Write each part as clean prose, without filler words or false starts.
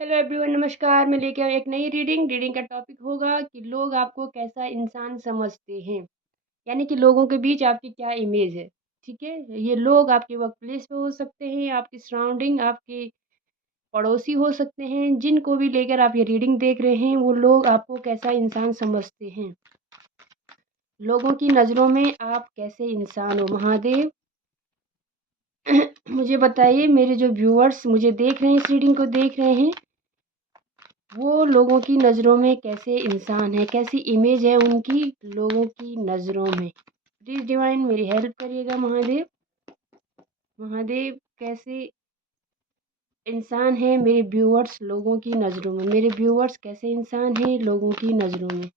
Hello everyone, नमस्कार। मैं लेके आई एक नई रीडिंग का टॉपिक होगा कि लोग आपको कैसा इंसान समझते हैं। यानी कि लोगों के बीच आपकी क्या इमेज है। ठीक है, ये लोग आपके वर्क प्लेस पे हो सकते हैं, आपकी सराउंडिंग, आपके पड़ोसी हो सकते हैं। जिनको भी लेकर आप ये रीडिंग देख रहे हैं, वो लोग आपको कैसा इंसान समझते हैं। लोगों की नज़रों में आप कैसे इंसान हो महादेव। मुझे बताइए, मेरे जो व्यूअर्स मुझे देख रहे हैं, इस रीडिंग को देख रहे हैं, वो लोगों की नज़रों में कैसे इंसान है, कैसी इमेज है उनकी लोगों की नज़रों में। प्लीज़ डिवाइन मेरी हेल्प करिएगा महादेव। महादेव कैसे इंसान है मेरे व्यूअर्स लोगों की नज़रों में। मेरे व्यूअर्स कैसे इंसान है लोगों की नज़रों में।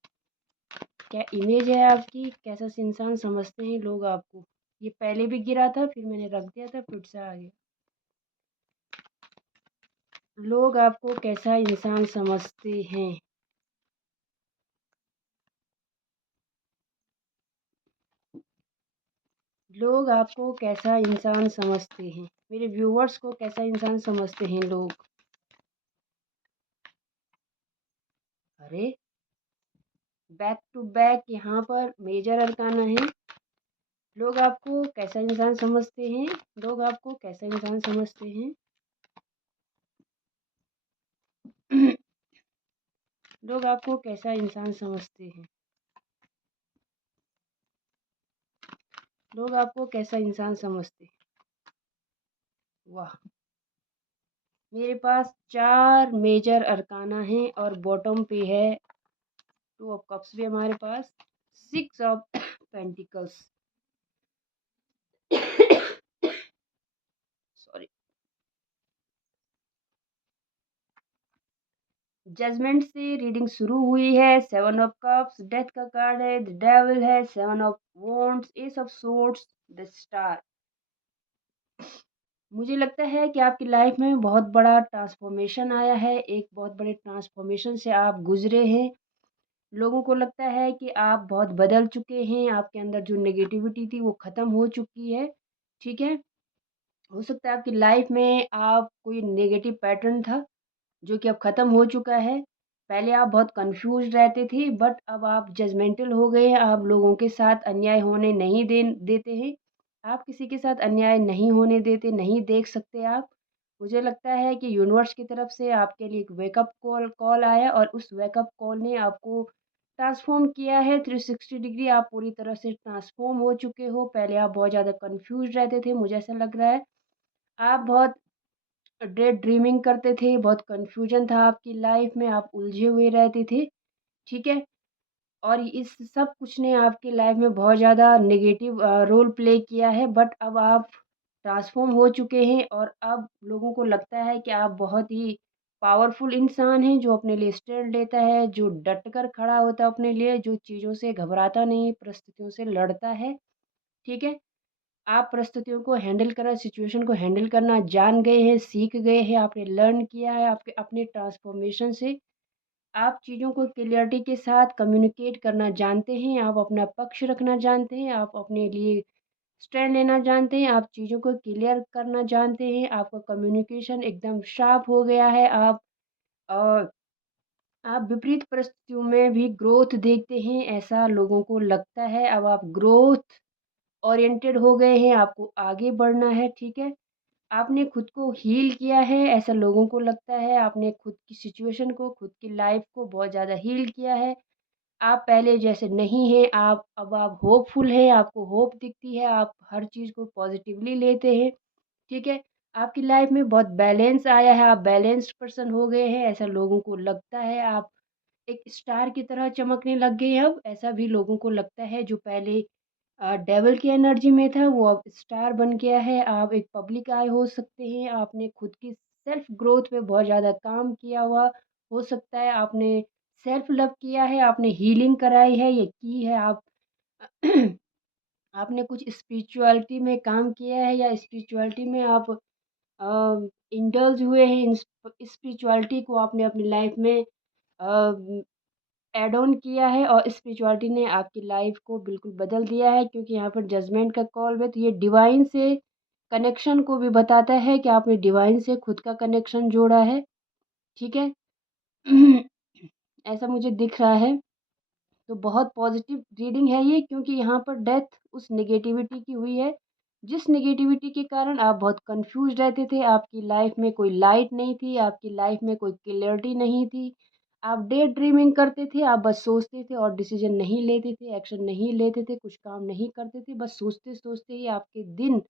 क्या इमेज है आपकी, कैसा इंसान समझते हैं लोग आपको। ये पहले भी गिरा था, फिर मैंने रख दिया था, फिर से आ गया। लोग आपको कैसा इंसान समझते हैं। लोग आपको कैसा इंसान समझते हैं, मेरे व्यूअर्स को कैसा इंसान समझते हैं लोग। अरे, बैक टू बैक यहाँ पर मेजर अरकाना है। लोग आपको कैसा इंसान समझते हैं। लोग आपको कैसा इंसान समझते हैं। लोग आपको कैसा इंसान समझते हैं। लोग आपको कैसा इंसान समझते हैं। वाह, मेरे पास 4 मेजर अरकाना हैं और बॉटम पे है 2 ऑफ कप्स भी हमारे पास, 6 ऑफ पेंटिकल्स। सॉरी। जजमेंट से रीडिंग शुरू हुई है। 7 ऑफ कप्स, डेथ का कार्ड है, द डेविल है, 7 of wands, S of swords, the star. मुझे लगता है कि आपकी लाइफ में बहुत बड़ा ट्रांसफॉर्मेशन आया है। एक बहुत बड़े ट्रांसफॉर्मेशन से आप गुजरे हैं। लोगों को लगता है कि आप बहुत बदल चुके हैं। आपके अंदर जो नेगेटिविटी थी वो ख़त्म हो चुकी है। ठीक है, हो सकता है आपकी लाइफ में आप कोई नेगेटिव पैटर्न था जो कि अब ख़त्म हो चुका है। पहले आप बहुत कन्फ्यूज़ रहते थे, बट अब आप जजमेंटल हो गए हैं। आप लोगों के साथ अन्याय होने नहीं देते हैं। आप किसी के साथ अन्याय नहीं होने देते, नहीं देख सकते आप। मुझे लगता है कि यूनिवर्स की तरफ से आपके लिए एक वेकअप कॉल कॉल आया और उस वेकअप कॉल ने आपको ट्रांसफ़ॉर्म किया है। 360 डिग्री आप पूरी तरह से ट्रांसफ़ॉर्म हो चुके हो। पहले आप बहुत ज़्यादा कन्फ्यूज़ रहते थे, मुझे ऐसा लग रहा है। आप बहुत डे ड्रीमिंग करते थे, बहुत कन्फ्यूजन था आपकी लाइफ में, आप उलझे हुए रहते थे। ठीक है, और इस सब कुछ ने आपकी लाइफ में बहुत ज़्यादा नेगेटिव रोल प्ले किया है, बट अब आप ट्रांसफॉर्म हो चुके हैं और अब लोगों को लगता है कि आप बहुत ही पावरफुल इंसान हैं जो अपने लिए स्टैंड लेता है, जो डट कर खड़ा होता है अपने लिए, जो चीज़ों से घबराता नहीं, परिस्थितियों से लड़ता है। ठीक है, आप परिस्थितियों को हैंडल करना, सिचुएशन को हैंडल करना जान गए हैं, सीख गए हैं, आपने लर्न किया है। आपके अपने ट्रांसफॉर्मेशन से आप चीज़ों को क्लियरिटी के साथ कम्युनिकेट करना जानते हैं, आप अपना पक्ष रखना जानते हैं, आप अपने लिए स्टैंड लेना जानते हैं, आप चीज़ों को क्लियर करना जानते हैं, आपका कम्युनिकेशन एकदम शार्प हो गया है। अ, आप विपरीत परिस्थितियों में भी ग्रोथ देखते हैं, ऐसा लोगों को लगता है। अब आप ग्रोथ ओरिएंटेड हो गए हैं, आपको आगे बढ़ना है। ठीक है, आपने खुद को हील किया है, ऐसा लोगों को लगता है। आपने खुद की सिचुएशन को, खुद की लाइफ को बहुत ज़्यादा हील किया है। आप पहले जैसे नहीं हैं, आप होपफुल हैं, आपको होप दिखती है, आप हर चीज़ को पॉजिटिवली लेते हैं। ठीक है, आपकी लाइफ में बहुत बैलेंस आया है, आप बैलेंस्ड पर्सन हो गए हैं, ऐसा लोगों को लगता है। आप एक स्टार की तरह चमकने लग गए हैं अब, ऐसा भी लोगों को लगता है। जो पहले डेविल की एनर्जी में था, वो अब स्टार बन गया है। आप एक पब्लिक आई हो सकते हैं। आपने खुद की सेल्फ ग्रोथ पे बहुत ज़्यादा काम किया हुआ हो सकता है। आपने सेल्फ लव किया है, आपने हीलिंग कराई है, ये की है। आप आपने कुछ स्पिरिचुअलिटी में काम किया है, या स्पिरिचुअलिटी में आप इंडल्ज हुए हैं। इन स्पिरिचुअलिटी को आपने अपनी लाइफ में ऐड ऑन किया है और स्पिरिचुअलिटी ने आपकी लाइफ को बिल्कुल बदल दिया है। क्योंकि यहाँ पर जजमेंट का कॉल है, तो ये डिवाइन से कनेक्शन को भी बताता है कि आपने डिवाइन से खुद का कनेक्शन जोड़ा है। ठीक है। ऐसा मुझे दिख रहा है। तो बहुत पॉजिटिव रीडिंग है ये, क्योंकि यहाँ पर डेथ उस नेगेटिविटी की हुई है, जिस नेगेटिविटी के कारण आप बहुत कंफ्यूज रहते थे, आपकी लाइफ में कोई लाइट नहीं थी, आपकी लाइफ में कोई क्लियरिटी नहीं थी, आप डे ड्रीमिंग करते थे, आप बस सोचते थे और डिसीजन नहीं लेते थे, एक्शन नहीं लेते थे, कुछ काम नहीं करते थे, बस सोचते सोचते ही आपके दिन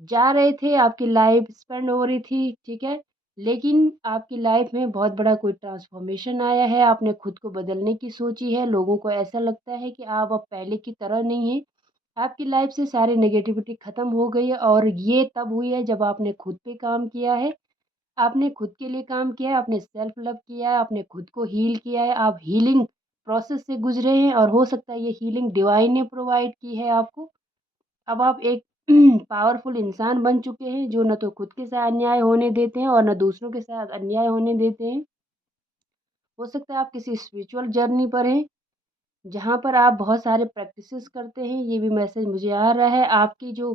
जा रहे थे, आपकी लाइफ स्पेंड हो रही थी, ठीक है। लेकिन आपकी लाइफ में बहुत बड़ा कोई ट्रांसफॉर्मेशन आया है, आपने खुद को बदलने की सोची है, लोगों को ऐसा लगता है कि आप अब पहले की तरह नहीं हैं, आपकी लाइफ से सारी नेगेटिविटी ख़त्म हो गई है, और ये तब हुई है जब आपने खुद पे काम किया है, आपने खुद के लिए काम किया है, आपने सेल्फ लव किया है, आपने खुद को हील किया है, आप हीलिंग प्रोसेस से गुजरे हैं, और हो सकता है ये हीलिंग डिवाइन ने प्रोवाइड की है आपको। अब आप एक पावरफुल इंसान बन चुके हैं, जो न तो खुद के साथ अन्याय होने देते हैं और न दूसरों के साथ अन्याय होने देते हैं। हो सकता है आप किसी स्पिरिचुअल जर्नी पर हैं, जहाँ पर आप बहुत सारे प्रैक्टिसेस करते हैं, ये भी मैसेज मुझे आ रहा है। आपकी जो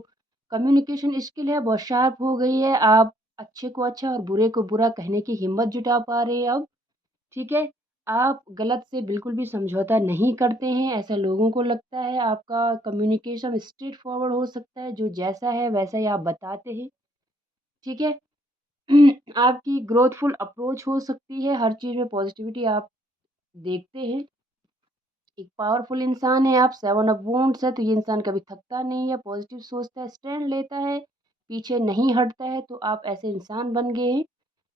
कम्युनिकेशन स्किल है बहुत शार्प हो गई है, आप अच्छे को अच्छा और बुरे को बुरा कहने की हिम्मत जुटा पा रहे हैं अब, ठीक है। आप गलत से बिल्कुल भी समझौता नहीं करते हैं, ऐसा लोगों को लगता है। आपका कम्युनिकेशन स्ट्रेट फॉरवर्ड हो सकता है, जो जैसा है वैसा ही आप बताते हैं, ठीक है। आपकी ग्रोथफुल अप्रोच हो सकती है, हर चीज़ में पॉजिटिविटी आप देखते हैं। एक पावरफुल इंसान है आप, 7 ऑफ वॉन्ड्स है, तो ये इंसान कभी थकता नहीं है, पॉजिटिव सोचता है, स्टैंड लेता है, पीछे नहीं हटता है, तो आप ऐसे इंसान बन गए हैं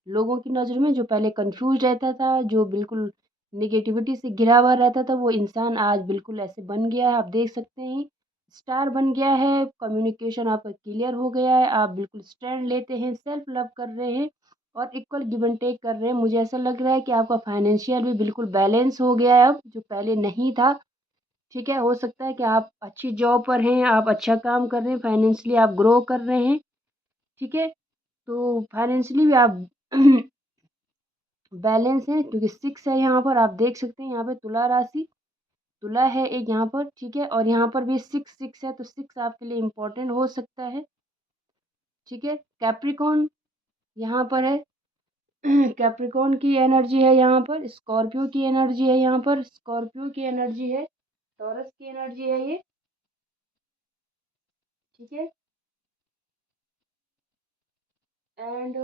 लोगों की नज़र में। जो पहले कंफ्यूज रहता था, जो बिल्कुल नेगेटिविटी से घिरा हुआ रहता था, वो इंसान आज बिल्कुल ऐसे बन गया है, आप देख सकते हैं। स्टार बन गया है, कम्युनिकेशन आपका क्लियर हो गया है, आप बिल्कुल स्टैंड लेते हैं, सेल्फ लव कर रहे हैं और इक्वल गिव एंड टेक कर रहे हैं। मुझे ऐसा लग रहा है कि आपका फाइनेंशियल भी बिल्कुल बैलेंस हो गया है अब, जो पहले नहीं था, ठीक है। हो सकता है कि आप अच्छी जॉब पर हैं, आप अच्छा काम कर रहे हैं, फाइनेंशियली आप ग्रो कर रहे हैं, ठीक है। तो फाइनेंशियली भी आप बैलेंस है, क्योंकि 6 है यहाँ पर, आप देख सकते हैं। यहाँ पे तुला राशि, तुला है एक यहाँ पर, ठीक है, और यहाँ पर भी 6 है, तो 6 आपके लिए इम्पोर्टेंट हो सकता है, ठीक है। कैप्रिकॉन यहाँ पर है। कैप्रिकॉन की एनर्जी है यहाँ पर, स्कॉर्पियो की एनर्जी है यहाँ पर, स्कॉर्पियो की एनर्जी है, टॉरस की एनर्जी है ये, ठीक है। एंड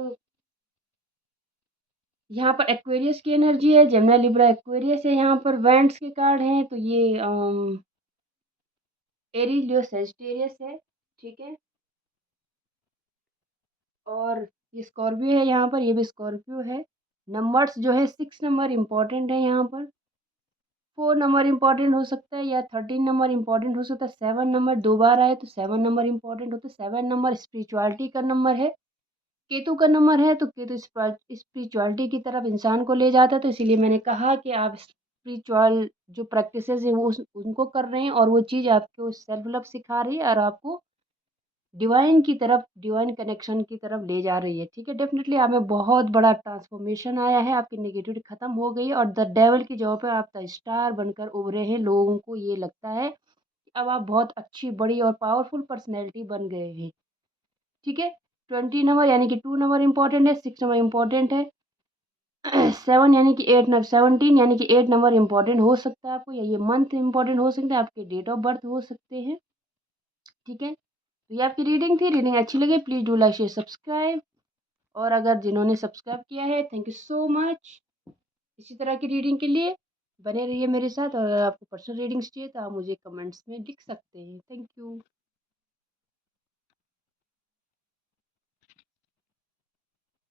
यहाँ पर एक्वेरियस की एनर्जी है, जेमिनी लिब्रा एक्वेरियस है, यहाँ पर वेंट्स के कार्ड हैं, तो ये एरीज लियो सेजिटेरियस है, ठीक है। और ये स्कॉर्पियो है यहाँ पर, ये भी स्कॉर्पियो है। नंबर्स जो है 6 नंबर इम्पोर्टेंट है यहाँ पर, 4 नंबर इम्पोर्टेंट हो सकता है, या 13 नंबर इम्पोर्टेंट हो सकता है। 7 नंबर 2 बार आए तो 7 नंबर इम्पोर्टेंट होता है। 7 नंबर स्पिरिचुअलिटी का नंबर है, केतु का नंबर है, तो केतु स्पिरिचुअलिटी की तरफ इंसान को ले जाता है, तो इसीलिए मैंने कहा कि आप स्पिरिचुअल जो प्रैक्टिसेस है वो उनको कर रहे हैं, और वो चीज़ आपको सेल्फ लव सिखा रही है और आपको डिवाइन की तरफ, डिवाइन कनेक्शन की तरफ ले जा रही है, ठीक है। डेफिनेटली आप में बहुत बड़ा ट्रांसफॉर्मेशन आया है, आपकी नेगेटिविटी खत्म हो गई है, और द डेवल की जगह पे आप द स्टार बनकर उभरे हैं। लोगों को ये लगता है कि अब आप बहुत अच्छी, बड़ी और पावरफुल पर्सनैलिटी बन गए हैं, ठीक है। 20 नंबर यानी कि 2 नंबर इंपॉर्टेंट है, 6 नंबर इंपॉर्टेंट है। 7 यानी कि 8 नंबर, 17 यानी कि 8 नंबर इंपॉर्टेंट हो सकता है आपको, या ये मंथ इंपॉर्टेंट हो सकते हैं, आपके डेट ऑफ बर्थ हो सकते हैं, ठीक है। तो ये आपकी रीडिंग थी। रीडिंग अच्छी लगी please do like share subscribe, और अगर जिन्होंने सब्सक्राइब किया है थैंक यू सो मच। इसी तरह की रीडिंग के लिए बने रहिए मेरे साथ, और अगर आपको पर्सनल रीडिंग्स चाहिए तो आप मुझे कमेंट्स में लिख सकते हैं। Thank you.